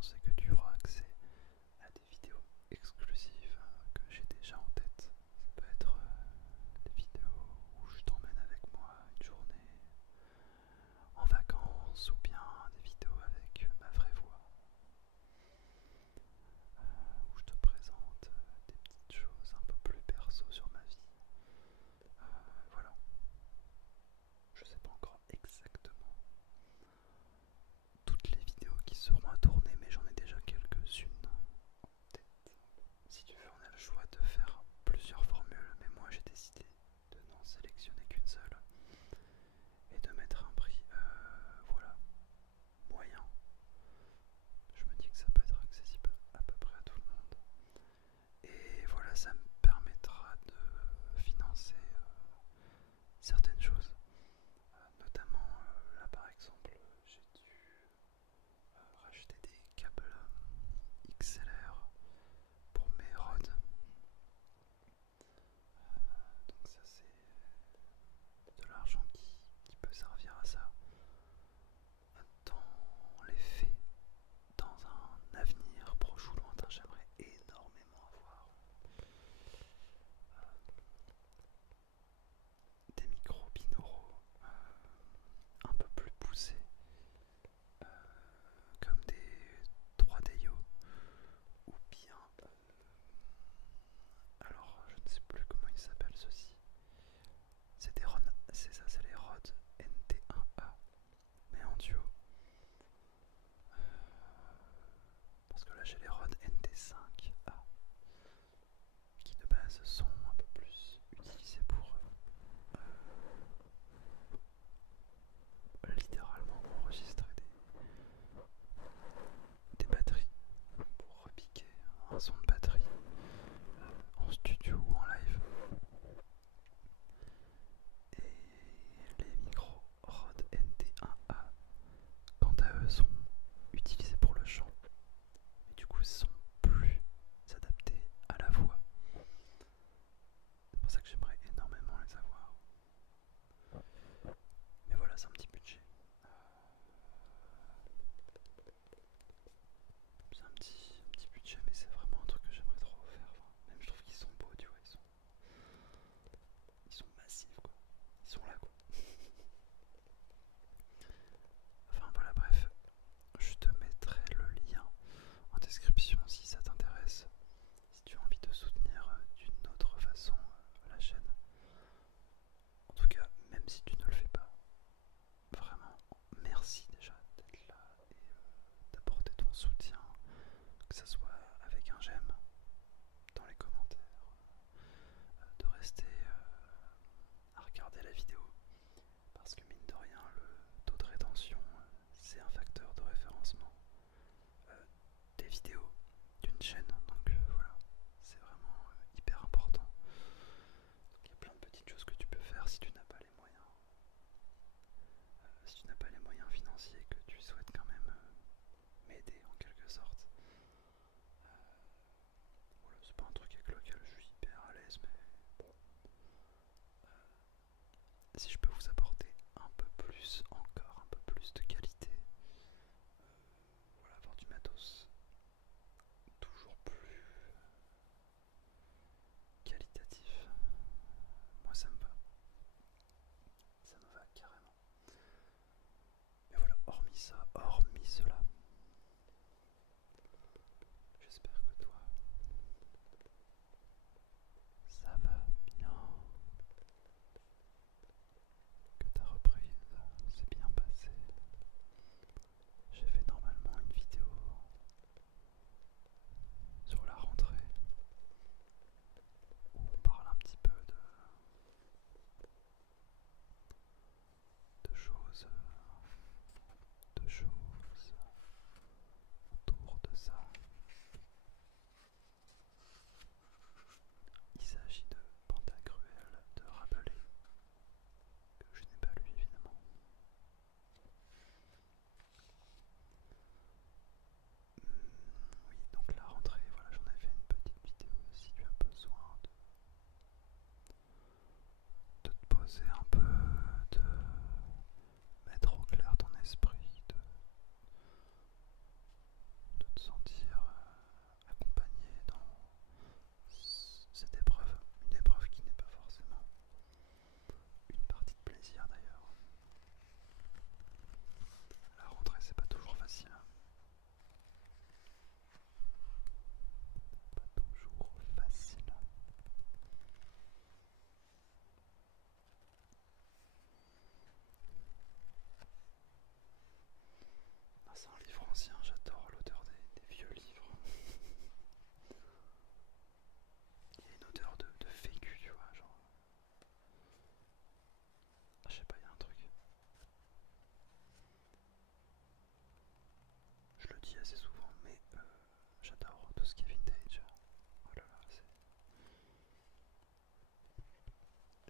c'est que tu auras accès à des vidéos exclusives que j'ai déjà en tête. Ça peut être des vidéos où je t'emmène avec moi une journée en vacances ou bien des vidéos avec ma vraie voix où je te présente des petites choses un peu plus perso sur ma vie. Voilà, je sais pas encore exactement toutes les vidéos qui seront à tourner, mais j'en ai déjà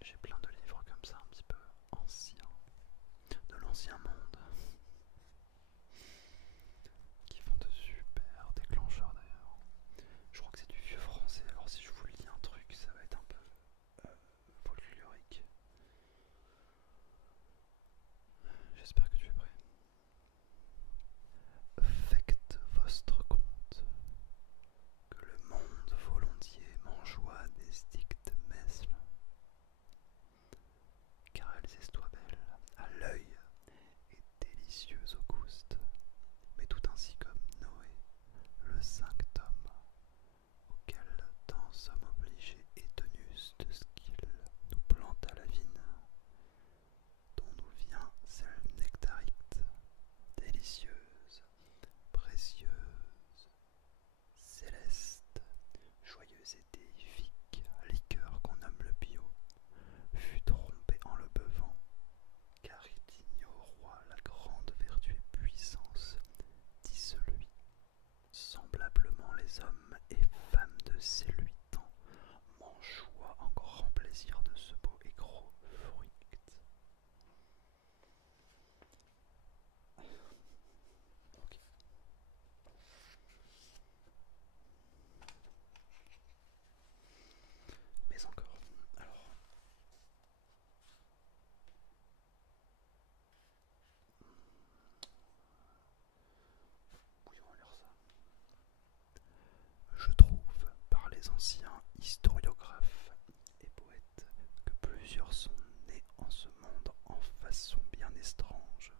J'ai plein de livres comme ça, un petit peu anciens, de l'ancien monde, qui font de super déclencheurs d'ailleurs. Je crois que c'est du vieux français, alors si je vous lis un truc, ça va être un peu folklorique. J'espère que tu es prêt. Faites vostre compte, que le monde volontiers mangeoit des sticks de mesle, car elles estoient belles à l'œil et délicieuses au gouste, mais tout ainsi comme Noé, le sanctum, auquel tant sommes obligés et tenus de ce qu'il nous planta la vigne, dont nous vient celle nectarite, délicieuse, précieuse, céleste, joyeuse et déifique, liqueur qu'on nomme le bio, fut trompé en le bevant, car il digne au roi la grande vertu et puissance, dit celui. Semblablement les hommes et femmes de celui temps mangeoient en grand plaisir de ce beau et gros fruit. Ok. Mais encore, alors, oui, on va lire ça. Je trouve par les anciens historiographes et poètes que plusieurs sont nés en ce monde en façon bien étrange,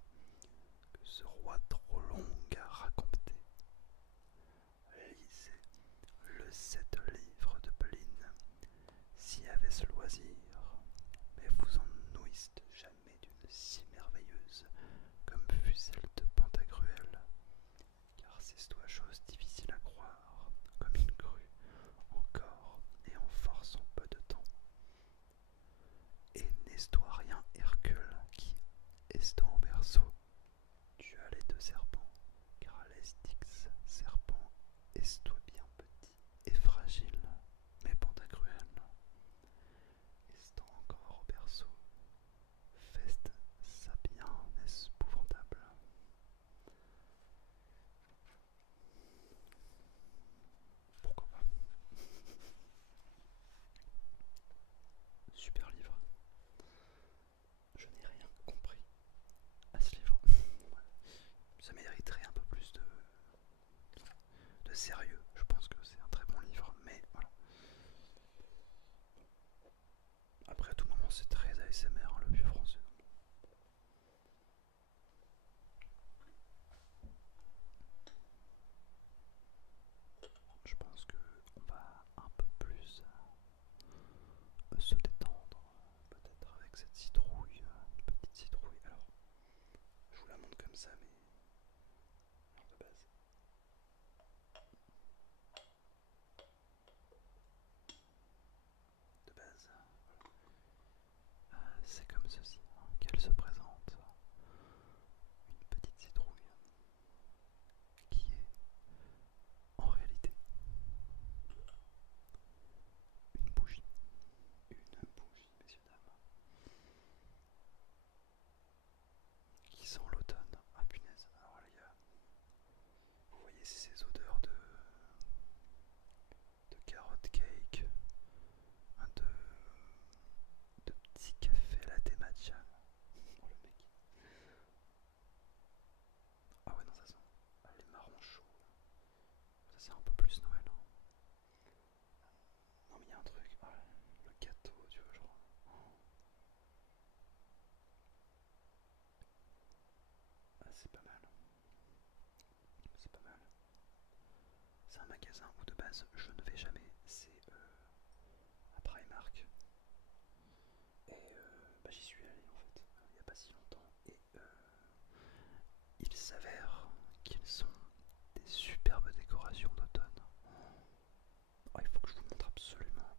que ce roi trop long à raconter. Lisez le 7 livres de Pline, si avait ce loisir, mais vous en nouïstes jamais d'une si merveilleuse comme fut celle de Pantagruel, car c'est toi chose difficile à croire, comme il crut, encore et en force en peu de temps. Et n'est-ce-toi rien Hercule, qui, estant au berceau, tua les deux serpents, car l'Estix serpent est-toi bien petit et fragile, mais Pantagruel, estant encore au berceau, feste sa bien épouvantable. Pourquoi pas? Super livre. Je n'ai rien compris à ce livre. Ça mériterait un peu plus de sérieux. Je pense que c'est un très bon livre, mais voilà. Après, à tout moment, c'est très ASMR, le vieux français. Je pense qu'on va un peu plus se détendre, peut-être avec cette citrouille, une petite citrouille. Alors, je vous la montre comme ça, mais alors de base. De base, c'est comme ceci qu'elle se présente. Une petite citrouille qui est en réalité une bougie. Une bougie, messieurs, dames. Qui sent l'automne. Ah punaise, alors les gars, vous voyez ces odeurs de carotte cake, hein, de petit café latte matcha. Oh le mec. Ah ouais non ça sent les marrons chauds. Ça c'est un peu plus Noël. Hein. Non mais il y a un truc, ah, le gâteau tu vois genre. Oh. Ah c'est pas mal. C'est pas mal. C'est un magasin où de base je ne vais jamais. C'est à Primark. Et bah, j'y suis allé en fait il n'y a pas si longtemps. Et il s'avère qu'ils sont des superbes décorations d'automne. Oh, il faut que je vous montre absolument